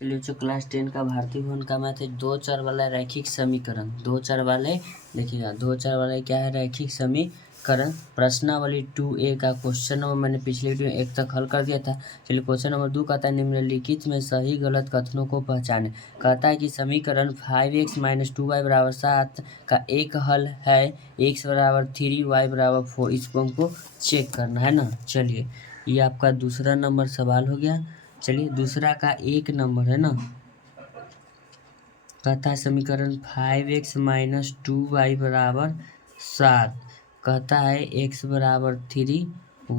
चलिए जो क्लास 10 का भारतीय भवन का मैथ है, दो चर वाला रैखिक समीकरण। दो चर वाले देखिएगा, दो चर वाले क्या है, रैखिक समीकरण। प्रश्नावली 2A का क्वेश्चन नंबर मैंने पिछले वीडियो में 1 तक हल कर दिया था। चलिए क्वेश्चन नंबर 2 कहता है निम्नलिखित में सही गलत कथनों को पहचाने। कहता है कि समीकरण 5x - 2y = 7 का एक हल है x = 3 y = 4। इसको हमको चेक करना है ना। चलिए ये आपका दूसरा नंबर सवाल हो गया। चलिए दूसरा का 1 नंबर है ना, कहता है समीकरण 5x - 2y = 7। कहता है x = 3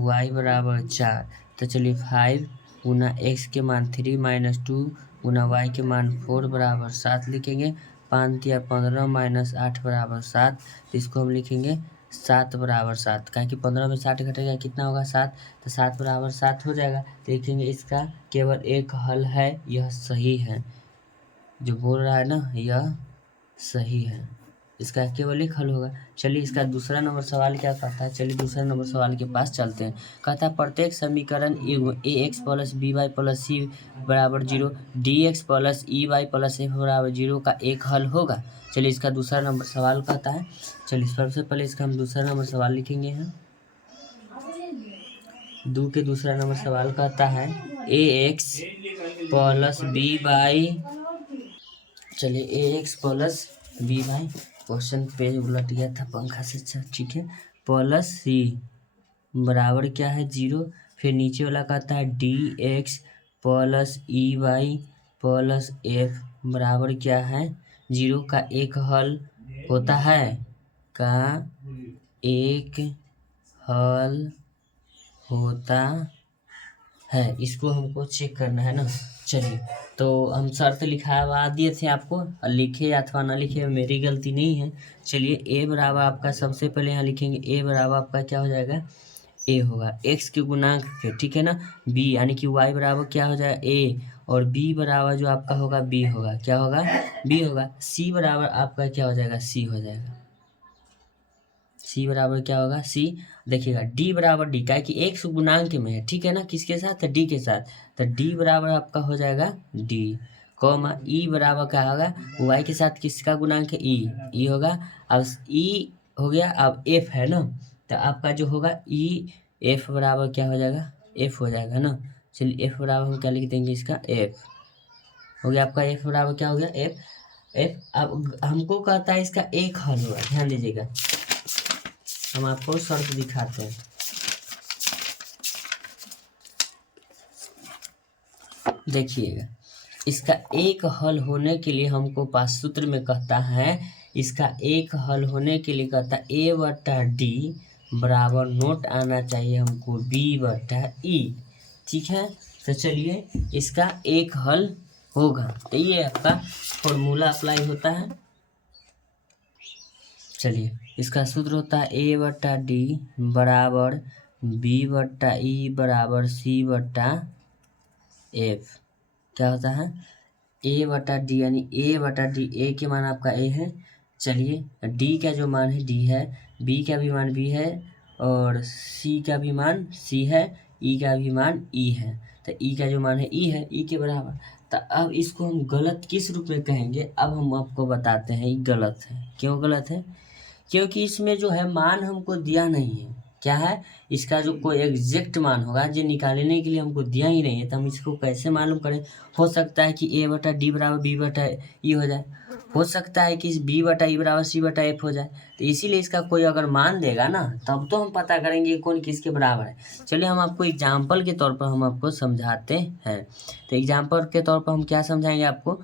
y = 4। तो चलिए 5 गुना x के मान 3 - 2 गुना y के मान 4 = 7 लिखेंगे। 5 या 15 - 8 = 7। तो इसको हम लिखेंगे 7 = 7। कहें कि 15 में 60 घटेगा कितना होगा 7। तो 7 = 7 हो जाएगा। देखेंगे इसका केवल एक हल है, यह सही है। जो बोल रहा है ना यह सही है, इसका केवल एक हल होगा। चलिए इसका दूसरा नंबर सवाल क्या कहता है, चलिए दूसरा नंबर सवाल के पास चलते हैं। कहता है प्रत्येक समीकरण ax + by + c = 0 dx + ey + f = 0 का एक हल होगा। चलिए इसका दूसरा नंबर सवाल कहता है। चलिए सबसे पहले इसका हम दूसरा नंबर सवाल लिखेंगे हैं। के दूसरा नंबर सवाल कहता है ax + by, चलिए ax + b भाई, क्वेश्चन पेज उलट गया था पंखा से, अच्छा ठीक है, प्लस c बराबर क्या है 0। फिर नीचे वाला कहता है dx + ey + f बराबर क्या है 0 का एक हल होता है, का एक हल होता है। इसको हमको चेक करना है ना। चलिए तो हम शर्त लिखवा दिए थे आपको, लिखे अथवा ना लिखे मेरी गलती नहीं है। चलिए a बराबर आपका सबसे पहले यहाँ लिखेंगे, a बराबर आपका क्या हो जाएगा, a होगा x के गुणांक के, ठीक है ना। b यानी कि y बराबर क्या हो जाएगा a, और b बराबर जो आपका होगा b होगा, क्या होगा b होगा। c बराबर आपका क्या हो जाएगा c हो जाएगा, c बराबर क्या होगा c। देखिएगा d बराबर d, क्या कि x गुणांक में है, ठीक है ना, किसके साथ, d के साथ। तो d बराबर आपका हो जाएगा d, कॉमा e बराबर क्या होगा, y के साथ किसका गुणांक है e होगा। अब e हो गया, अब f है ना, तो आपका जो होगा e f बराबर क्या हो जाएगा f हो जाएगा ना। चलिए f बराबर हम क्या लिख देंगे, इसका f हो गया। आपका f बराबर क्या हो गया f। अब हमको कहता है इसका एक हल होगा, ध्यान दीजिएगा, हम आपको शर्त दिखाते हैं। देखिएगा इसका एक हल होने के लिए हमको पास सूत्र में कहता है, इसका एक हल होने के लिए कहता है a/d बराबर नोट आना चाहिए हमको b/e, ठीक है। तो चलिए इसका एक हल होगा, तो ये आपका फॉर्मूला अप्लाई होता है। चलिए इसका सूत्र होता है a/d बराबर b/e बराबर c/f। क्या होता है a/d, यानी a/d, a के मान आपका a है। चलिए d का जो मान है d है, b का भी मान b है, और c का भी मान c है, e का भी मान e है। तो e का जो मान है e है, e के बराबर। तो अब इसको हम गलत किस रूप में कहेंगे, अब हम आपको बताते हैं ये गलत है। क्यों गलत है, क्योंकि इसमें जो है मान हमको दिया नहीं है। क्या है, इसका जो कोई एग्जैक्ट मान होगा जो निकालने के लिए हमको दिया ही नहीं है, तो हम इसको कैसे मालूम करें। हो सकता है कि a/d बराबर b/e हो जाए, हो सकता है कि b/e बराबर c/f हो जाए। तो इसीलिए इसका कोई अगर मान देगा ना, तब तो हम पता करेंगे कौन किसके बराबर है। चलिए हम आपको एग्जाम्पल के तौर पर हम आपको समझाते हैं। तो एग्जाम्पल के तौर पर हम क्या समझाएंगे आपको,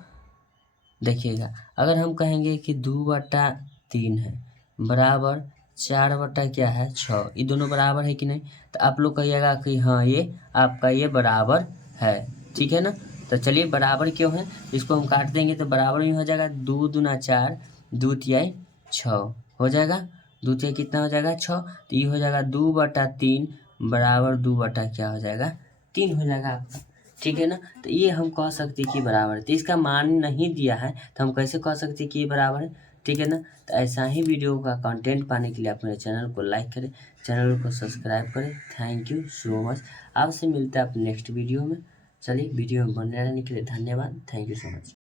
देखिएगा अगर हम कहेंगे कि 2/3 है बराबर 4 क्या है 6, ये दोनों बराबर है कि नहीं। तो आप लोग कहिएगा कि हाँ ये आपका ये बराबर है, ठीक है ना। तो चलिए बराबर क्यों है, इसको हम काट देंगे तो बराबर में हो जाएगा 2 दूना 4, 2 तिहाई 6 हो जाएगा, 2 तिहाई कितना हो जाएगा 6। तो ये हो जाएगा 2/3 बराबर 2 क्या हो जाएगा 3 हो जाएगा आपका, ठीक है ना। तो ये हम कह सकते हैं कि बराबर है। तो इसका मान नहीं दिया है तो हम कैसे कह सकते हैं कि ये बराबर है, ठीक है ना। तो ऐसा ही वीडियो का कंटेंट पाने के लिए आप मेरे चैनल को लाइक करें, चैनल को सब्सक्राइब करें। Thank you so much. आपसे मिलते हैं आप नेक्स्ट वीडियो में। चलिए वीडियो में बने रहने के लिए धन्यवाद। Thank you so much.